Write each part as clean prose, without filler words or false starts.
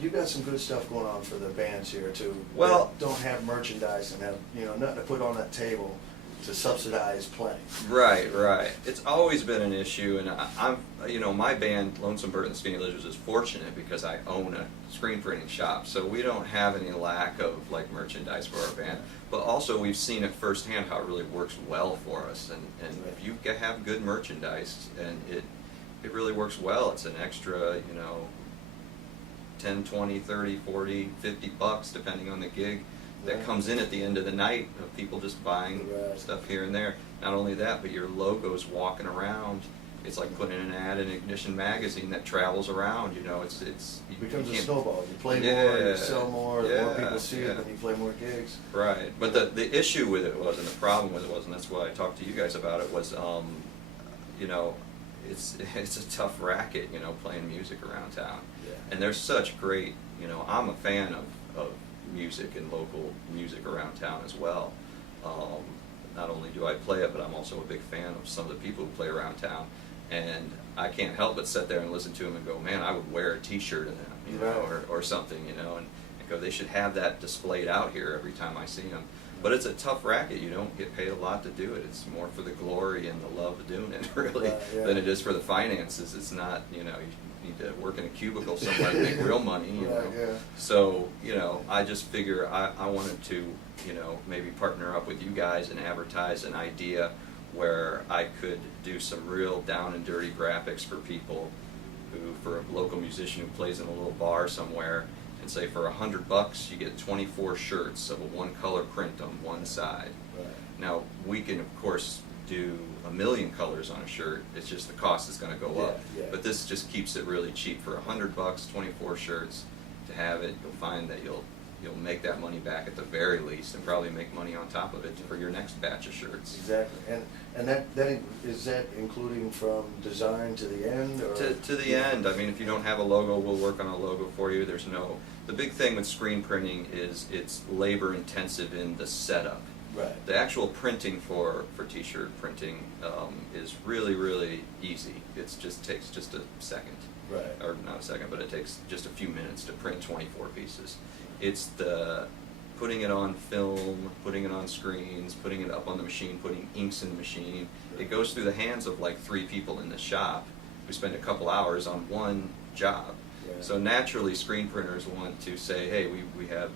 you got some good stuff going on for the bands here too. Well, that don't have merchandise and have nothing to put on that table to subsidize playing. Right. It's always been an issue, and I'm my band Lonesome Bert and the Skinny Lizards is fortunate because I own a screen printing shop, so we don't have any lack of like merchandise for our band. But also we've seen it firsthand how it really works well for us, and if you have good merchandise and it really works well. It's an extra 10, 20, 30, 40, 50 bucks depending on the gig that comes in at the end of the night of people just buying stuff here and there. Not only that, but your logo's walking around. It's like putting an ad in Ignition magazine that travels around. It becomes a snowball. You play more, you sell more. The more people see it, then you play more gigs. Right. But the issue with it was, and the problem with it was, and that's why I talked to you guys about it, was it's a tough racket, playing music around town. Yeah. And there's such great, I'm a fan of music and local music around town as well. Not only do I play it, but I'm also a big fan of some of the people who play around town. And I can't help but sit there and listen to them and go, man, I would wear a T-shirt of them, or something, and go, they should have that displayed out here every time I see them. But it's a tough racket. You don't get paid a lot to do it. It's more for the glory and the love of doing it, really, than it is for the finances. It's not, you need to work in a cubicle somewhere to make real money, So, I just figure I wanted to, maybe partner up with you guys and advertise an idea where I could do some real down and dirty graphics for people for a local musician who plays in a little bar somewhere, and say for $100 you get 24 shirts of a one-color print on one side. Right. Now we can of course do 1,000,000 colors on a shirt. It's just the cost is going to go up. But this just keeps it really cheap for $100, 24 shirts. To have it, you'll find that you'll make that money back at the very least, and probably make money on top of it for your next batch of shirts. Exactly. And that is that including from design to the end? Or? To the end. I mean, if you don't have a logo, we'll work on a logo for you. The big thing with screen printing is it's labor intensive in the setup. Right. The actual printing for T-shirt printing is really, really easy. It just takes just a second. Right. Or not a second, but it takes just a few minutes to print 24 pieces. It's the putting it on film, putting it on screens, putting it up on the machine, putting inks in the machine. It goes through the hands of like 3 people in the shop who spend a couple hours on one job. Yeah. So naturally, screen printers want to say, hey, we have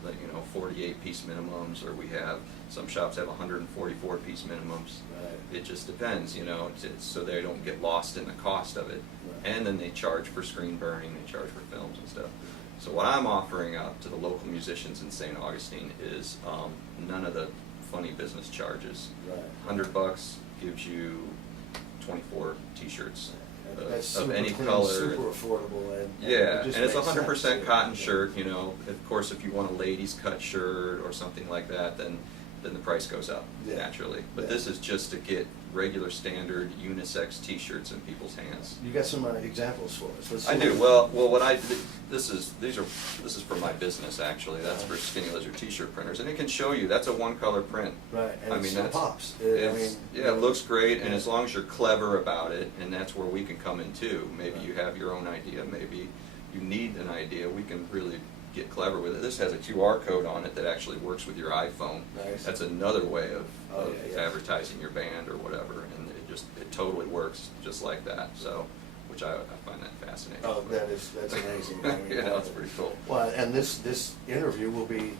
48-piece minimums, or we have some shops have 144-piece minimums. Right. It just depends, so they don't get lost in the cost of it. Right. And then they charge for screen burning, they charge for films and stuff. So what I'm offering up to the local musicians in St. Augustine is none of the funny business charges. Right. $100 gives you 24 T-shirts. That's of super any clean, color. super affordable, and Yeah, it just and it's a makes 100% sense. cotton shirt. Of course, if you want a ladies' cut shirt or something like that, then the price goes up naturally. But this is just to get regular, standard, unisex T-shirts in people's hands. You got some examples for us? Let's I see. do. Well, what this is for my business actually. That's for Skinny Lizard T-shirt printers, and it can show you that's a one-color print. Right, and I mean, it pops. It looks great, and as long as you're clever about it, and that's where we can come in too. Maybe you have your own idea, maybe you need an idea. We can really get clever with it. This has a QR code on it that actually works with your iPhone. Nice. That's another way of Yeah. advertising your band or whatever, and it totally works just like that. So, which I find that fascinating. Oh, that's amazing. I mean, It's pretty cool. Well, and this interview will be,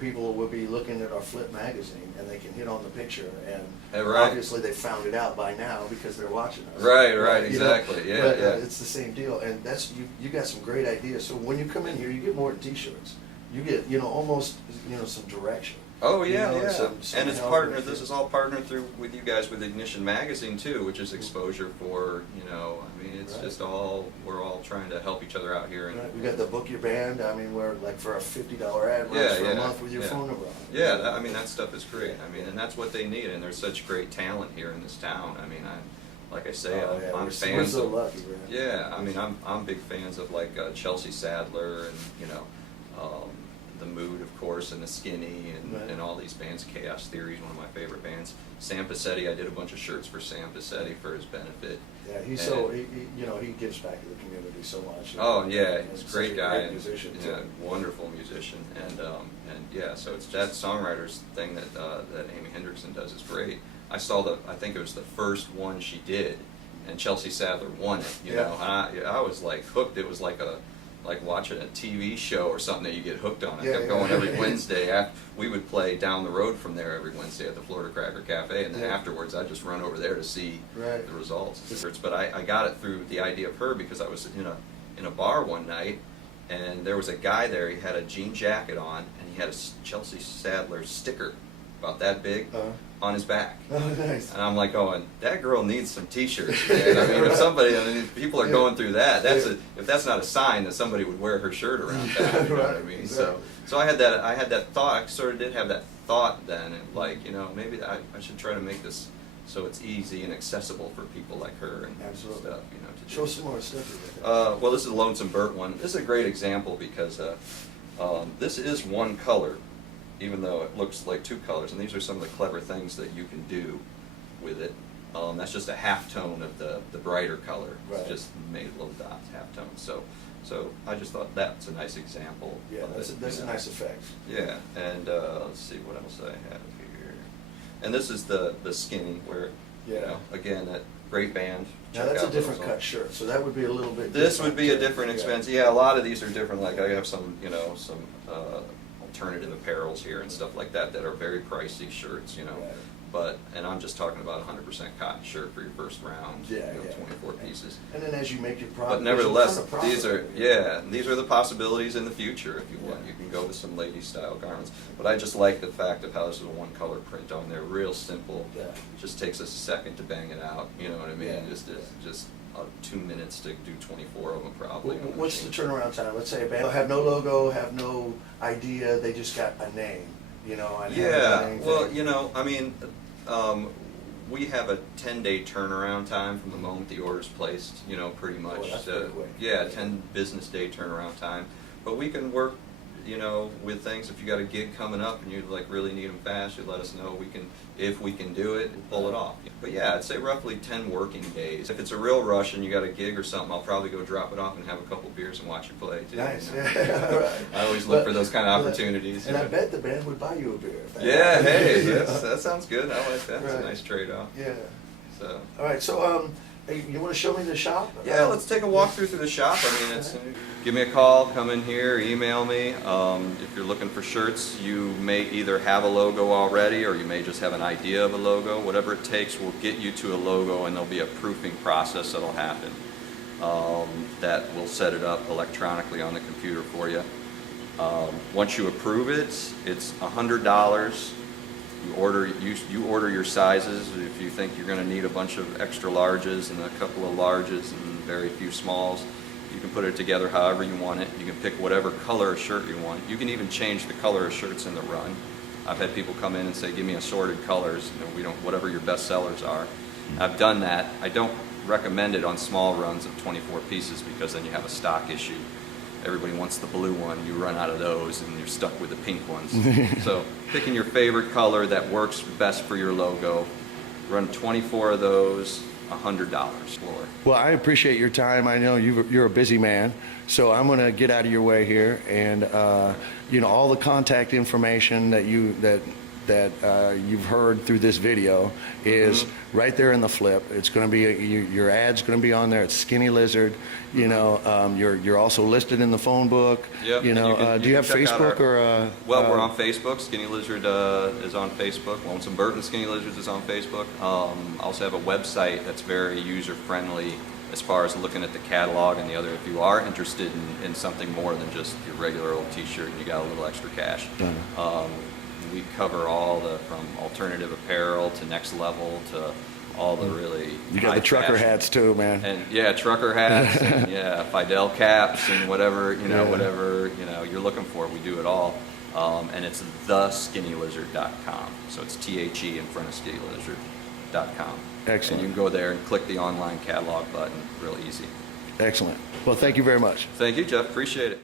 people will be looking at our Flip magazine, and they can hit on the picture, and Right. obviously they found it out by now because they're watching us. Right, exactly. But, Yeah. it's the same deal, and you got some great ideas. So when you come in here, you get more than T-shirts. You get almost some direction. Oh yeah. Some And it's help partnered. with This it. is all partnered through with you guys with Ignition magazine too, which is exposure for I mean, it's just we're all trying to help each other out here. And Right. We got the book your band. I mean, we're like for a $50 ad runs for a month with your phone number on it. Yeah, I mean that stuff is great. I mean, and that's what they need. And there's such great talent here in this town. I mean, like I say, I'm we're fans so of. lucky, man. Yeah, I mean, I'm big fans of like Chelsea Sadler and the Mood, of course, and the Skinny, and, Right. and all these bands. Chaos Theory is one of my favorite bands. Sam Passetti, I did a bunch of shirts for Sam Passetti for his benefit. Yeah, he's And- so, you know, he gives back to the community so much. you Oh know, yeah, and he's a such great guy, Great and, musician yeah, too. wonderful musician, and yeah, so it's that songwriters thing that that Amy Hendrickson does is great. I think it was the first one she did, and Chelsea Sadler won it. You Yeah. know, and I was like hooked. It was like watching a TV show or something that you get hooked on. I Yeah, kept yeah. going every Wednesday. We would play down the road from there every Wednesday at the Florida Cracker Cafe, and then Yeah. afterwards I'd just run over there to see Right. the results. But I got it through the idea of her because I was in a bar one night, and there was a guy there. He had a jean jacket on, and he had a Chelsea Sadler sticker about that big Uh-huh. on his back. Oh, nice. And I'm like going, that girl needs some T-shirts, man. I mean, if people are Yeah. going through that, Yeah. if that's not a sign that somebody would wear her shirt around town, you know what I Right, mean? exactly. So I had that thought. I sort of did have that thought then, and like, maybe I should try to make this so it's easy and accessible for people like her and Absolutely. stuff, to do. Show some more stuff you Well, this is a Lonesome Burt one. This is a great example because this is one color, even though it looks like two colors, and these are some of the clever things that you can do with it. That's just a half tone of the brighter color. Right. It's just made little dots, half tones. So I just thought that's a nice example. Yeah, of that's it, a nice effect. Yeah, and let's see what else I have here. And this is the Skinny, where Yeah. again, that great band. Now, Check that's a out different those. cut shirt, so that would be a little bit This would be a too. different Yeah. expense. Yeah, a lot of these are different. Like I have some, some alternative apparels here and stuff like that that are very pricey shirts, Right. And I'm just talking about a 100% cotton shirt for your first round, Yeah, 24 pieces. And then as you make your product. But nevertheless, there's a ton of these profit. are, yeah, these are the possibilities in the future if you want. Yeah. You can go with some lady style garments. But I just like the fact of how this is a one color print on there, real simple. Yeah. Just takes us a second to bang it out, you know what I mean? Yeah. Just 2 minutes to do 24 of them probably. on the What's the machine. turnaround time? Let's say a band have no logo, have no idea, they just got a name, and haven't done Yeah, anything. well, I mean, we have a 10-day turnaround time from the moment the order's placed, pretty much. Oh, that's pretty quick. Yeah, 10 business day turnaround time. But we can work, with things. If you got a gig coming up and you really need them fast, you let us know. If we can do it, we'll pull it off. But yeah, I'd say roughly 10 working days. If it's a real rush and you got a gig or something, I'll probably go drop it off and have a couple beers and watch you play too. Nice, you know? yeah, right. I always look But- for those kind of but- opportunities. And I bet the band would buy you a beer. if that Yeah, happened. hey, Yeah. that sounds good. I like that. It's a Right. nice trade-off. Yeah. So. All right, so hey, you want to show me the shop? Yeah, let's take a walk through the shop. I mean, give me a call, come in here, email me. If you're looking for shirts, you may either have a logo already or you may just have an idea of a logo. Whatever it takes, we'll get you to a logo, and there'll be a proofing process that'll happen. That will set it up electronically on the computer for you. Once you approve it, it's $100. You order your sizes. If you think you're going to need a bunch of extra larges and a couple of larges and very few smalls, you can put it together however you want it. You can pick whatever color of shirt you want. You can even change the color of shirts in the run. I've had people come in and say, give me assorted colors, whatever your best sellers are. I've done that. I don't recommend it on small runs of 24 pieces because then you have a stock issue. Everybody wants the blue one, you run out of those and you're stuck with the pink ones. So picking your favorite color that works best for your logo, run 24 of those, $100 floor. Well, I appreciate your time. I know you're a busy man, so I'm going to get out of your way here, and all the contact information that you've heard through this video is right there in the flip. It's going to be your ad's going to be on there. It's Skinny Lizard. You're also listed in the phone book. Yep, Do you have check out Facebook our- or? Well, we're on Facebook. Skinny Lizard is on Facebook. Lonesome Burt and Skinny Lizards is on Facebook. I also have a website that's very user friendly as far as looking at the catalog and the other. If you are interested in something more than just your regular old T-shirt and you got a little extra cash. We cover all from alternative apparel to next level to all the really You got high the trucker fashion. hats too, man. And yeah, trucker hats and Fidel caps and whatever Yeah. whatever you're looking for, we do it all. And it's theskinnylizard.com. So it's THE in front of skinnylizard.com. Excellent. And you can go there and click the online catalog button, real easy. Excellent. Well, thank you very much. Thank you, Jeff. Appreciate it.